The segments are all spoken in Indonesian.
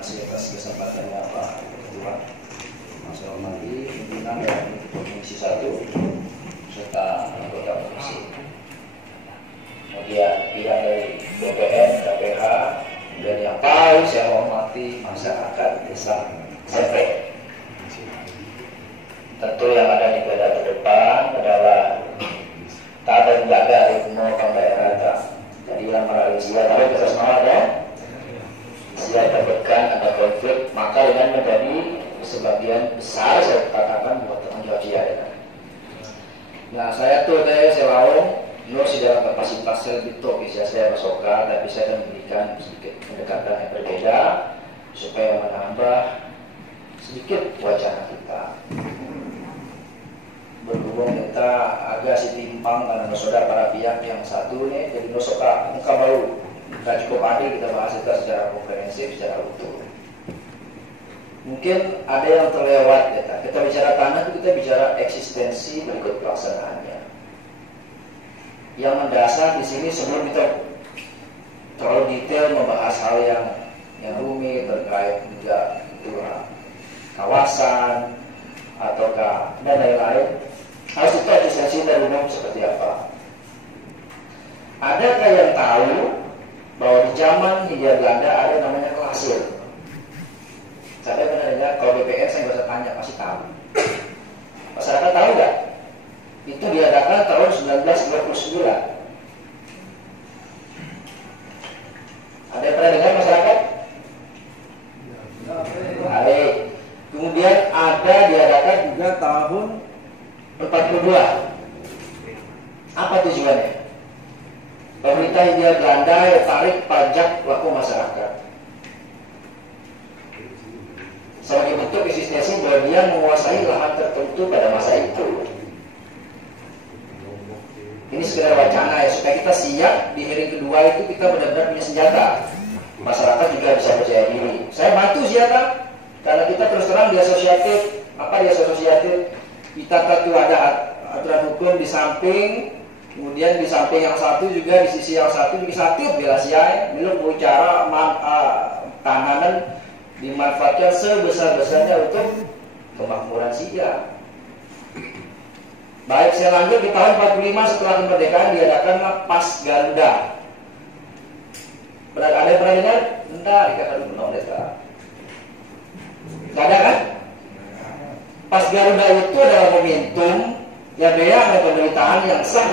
atas kesempatannya Pak Ketua, Mas hormati pimpinan dan Komisi 1 serta anggota komisi. Kemudian pihak dari BPN, KPH, dan yang paling saya hormati masyarakat desa SMP. Tentu yang ada di garda terdepan adalah tata jaga ritme daerah. Jadi yang Malaysia tapi kita semangat ya. Siap dapatkan ada konflik, maka dengan menjadi sebagian besar saya katakan buat tanggung jawab dia. Nah saya tuh saya selalu nur dalam kapasitas saya lebih top, saya masoka, tapi saya akan memberikan sedikit pendekatan yang berbeda supaya menambah sedikit wacana kita. Berhubung kita agak timpang karena saudara para pihak yang satu ini jadi nosoka muka baru. Kita cukup adil kita bahas itu secara komprehensif, secara utuh. Mungkin ada yang terlewat ya. Kita bicara tanah itu kita bicara eksistensi berikut pelaksanaannya. Yang mendasar di sini sebelum kita terlalu detail membahas hal yang rumit terkait juga kawasan ataukah dan lain-lain, harus kita eksistensi dari umum seperti apa. Adakah yang tahu bahwa di zaman Hindia Belanda ada namanya klasir? Saya pernah dengar, kalau BPN saya nggak usah tanya, pasti tahu. Masyarakat tahu nggak? Itu diadakan tahun 1929. Ada yang pernah dengar masyarakat? Baik. Kemudian ada diadakan juga tahun 42. Apa tujuannya? Pemerintah Hindia Belanda yang tarik pajak laku masyarakat sebagai bentuk eksistensi bahwa dia menguasai lahan tertentu pada masa itu. Ini sekedar wacana ya, supaya kita siap di hearing kedua itu kita benar-benar punya senjata. Masyarakat juga bisa percaya diri. Saya bantu siapa? Karena kita terus terang di asosiatif. Apa di asosiatif? Kita tentu ada aturan hukum di samping. Kemudian di samping yang satu juga di sisi yang satu bisa tip bela siai belum bicara tanaman dimanfaatkan sebesar-besarnya untuk kemakmuran siap. Baik, saya lanjut di tahun 45 setelah kemerdekaan diadakanlah Pas Garuda. Ada yang pernah dengar? Entar dikatakan menolak data. Gak ada kan? Pas Garuda itu adalah momentum yang ada pemerintahan yang sah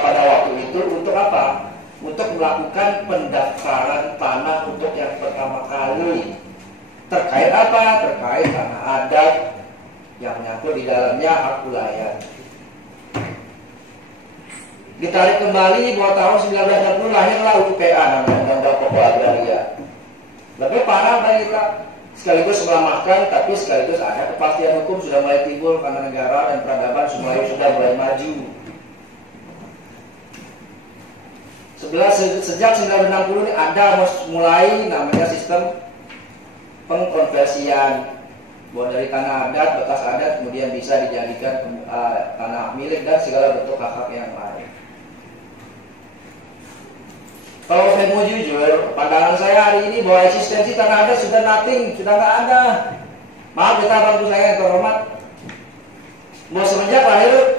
pada waktu itu untuk apa? Untuk melakukan pendaftaran tanah untuk yang pertama kali. Terkait apa? Terkait tanah adat yang menyangkut di dalamnya hak wilayah. Ditarik kembali bahwa tahun 1960 lahirlah UPA namanya Undang-Undang Pokok Agraria. Lebih parah dari kita. Sekaligus melemahkan, tapi sekaligus ada kepastian hukum sudah mulai timbul karena negara dan peradaban sudah mulai maju. Sejak 1960 ini ada mulai namanya sistem pengkonversian, bahwa dari tanah adat, bekas adat kemudian bisa dijadikan tanah milik dan segala bentuk hak-hak yang lain. Kalau saya mau jujur, pandangan saya hari ini bahwa eksistensi tanah adat sudah nothing, sudah nggak ada. Maaf kita bantu saya yang terhormat. Bahwa semenjak lahir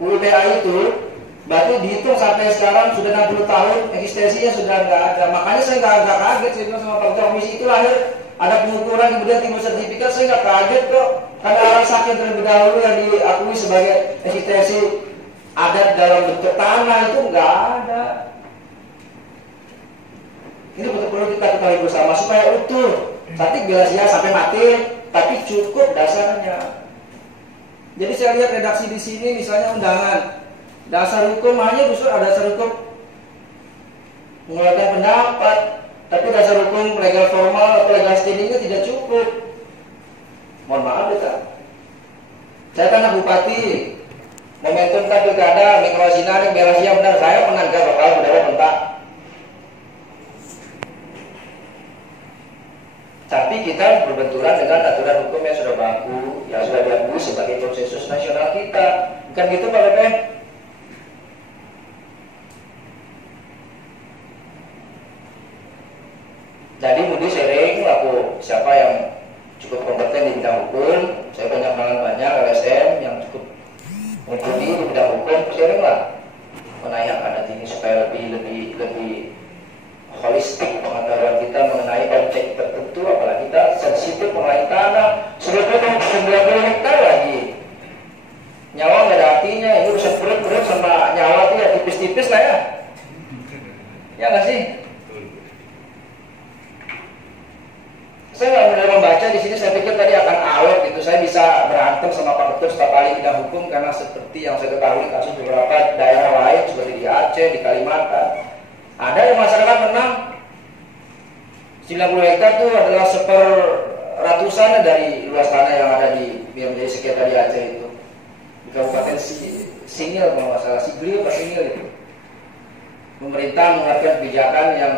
UPA itu, berarti dihitung sampai sekarang sudah 60 tahun, eksistensinya sudah nggak ada. Makanya saya nggak kaget, saya bilang sama Pak Ketua Komisi itu lahir, ada pengukuran kemudian timbul sertifikat, saya nggak kaget kok. Karena orang sakit terlebih dahulu yang diakui sebagai eksistensi adat dalam bentuk tanah itu nggak ada. Ini betul-betul kita ketahui bersama supaya utuh. Tapi bila sia sampai mati, tapi cukup dasarnya. Jadi saya lihat redaksi di sini misalnya undangan dasar hukum hanya justru ada dasar hukum mengeluarkan pendapat, tapi dasar hukum legal formal atau legal standingnya tidak cukup. Mohon maaf ya. Saya kan bupati, momentum kan pilkada, mikrosinar, belasia benar saya penangkap bakal mendapat pentak. Tapi kita berbenturan dengan aturan hukum yang sudah baku, yang sudah diakui sebagai konsensus nasional kita. Bukan gitu Pak BPN? Jadi Moody's siapa yang cukup kompeten di bidang hukum. Saya banyak LSM yang cukup mumpuni di bidang hukum, sharing lah mengenai hak adat ini supaya lebih holistik pengetahuan kita mengenai objek tertentu, apalagi kita sensitif mengenai tanah 90 hektar lagi. Nyawa nggak ada artinya, itu bisa perut sama nyawa tuh ya tipis-tipis lah ya. Ya nggak sih? Saya nggak benar membaca di sini. Saya pikir tadi akan awet gitu. Saya bisa berantem sama Pak Ketut setiap kali bidang hukum karena seperti yang saya ketahui kasus beberapa daerah lain seperti di Aceh, di Kalimantan, ada yang masyarakat menang 90 hektar itu adalah seperratusan dari luas tanah yang ada di yang menjadi sekitar di Aceh itu, di Kabupaten Singil kalau nggak salah, Sigli atau Singil itu. Pemerintah mengeluarkan kebijakan yang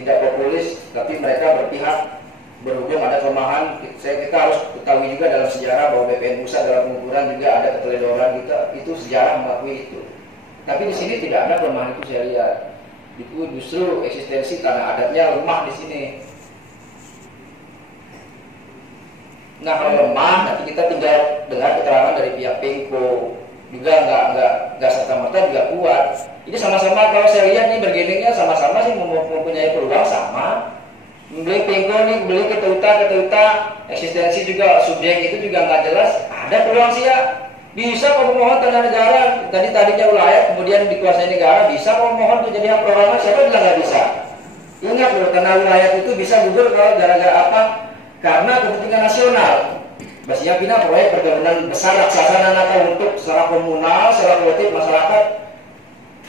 tidak populis, tapi mereka berpihak. Berhubung ada kelemahan, kita harus ketahui juga dalam sejarah bahwa BPN pusat dalam pengukuran juga ada keteledoran kita, itu sejarah mengakui itu. Tapi di sini tidak ada kelemahan itu saya lihat. Itu justru eksistensi tanah adatnya lemah di sini. Nah kalau lemah, nanti kita tinggal dengar keterangan dari pihak Pemko juga nggak serta merta juga kuat. Ini sama-sama kalau saya lihat nih bergeningnya sama-sama sih mempunyai peluang sama. Beli Pemko nih, beli ke Teuta, eksistensi juga subjek itu juga nggak jelas. Ada peluang sih ya. Bisa kalau mohon tanah negara, tadinya wilayah kemudian dikuasai negara, bisa kalau mohon itu jadi hak perorangan, siapa bilang nggak bisa? Ingat loh, tanah wilayah itu bisa gugur kalau gara-gara apa? Karena kepentingan nasional. Maksudnya pindah proyek perkebunan besar raksasa atau untuk secara komunal, secara kolektif masyarakat.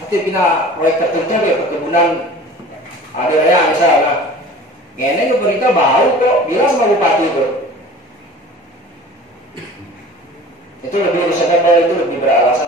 Tapi pindah proyek tertentu ya perkebunan ada ya misalnya. Ini pemerintah bau kok, bilang sama bupati itu lebih reasonable, itu lebih beralasan